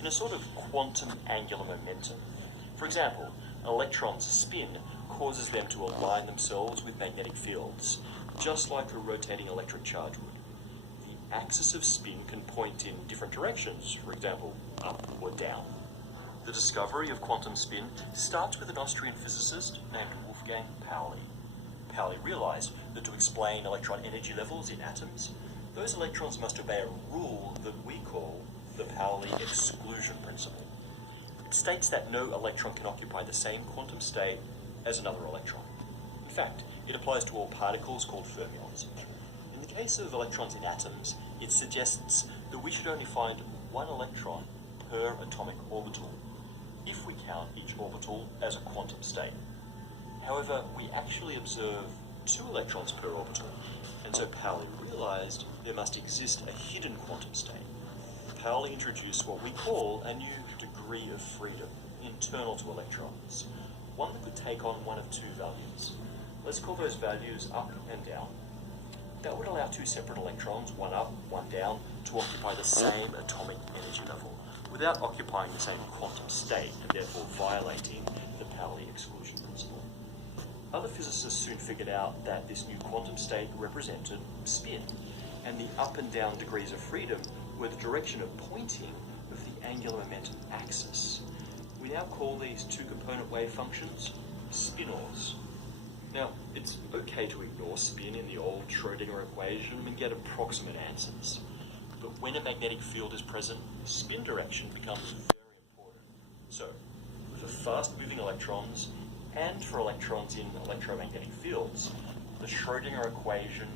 in a sort of quantum angular momentum. For example, an electron's spin causes them to align themselves with magnetic fields, just like a rotating electric charge would. The axis of spin can point in different directions, for example, up or down. The discovery of quantum spin starts with an Austrian physicist named Wolfgang Pauli. Pauli realized that to explain electron energy levels in atoms, those electrons must obey a rule that we call the Pauli exclusion principle. It states that no electron can occupy the same quantum state as another electron. In fact, it applies to all particles called fermions. In the case of electrons in atoms, it suggests that we should only find one electron per atomic orbital, if we count each orbital as a quantum state. However, we actually observe 2 electrons per orbital, and so Pauli realized there must exist a hidden quantum state. Pauli introduced what we call a new degree of freedom internal to electrons, one that could take on one of 2 values. Let's call those values up and down. That would allow 2 separate electrons, one up, one down, to occupy the same atomic energy level, without occupying the same quantum state, and therefore violating the Pauli exclusion principle. Other physicists soon figured out that this new quantum state represented spin, and the up and down degrees of freedom were the direction of pointing of the angular momentum axis. We now call these 2-component wave functions spinors. Now, it's okay to ignore spin in the old Schrodinger equation and get approximate answers. But when a magnetic field is present, spin direction becomes very important. So, for fast-moving electrons, and for electrons in electromagnetic fields, the Schrodinger equation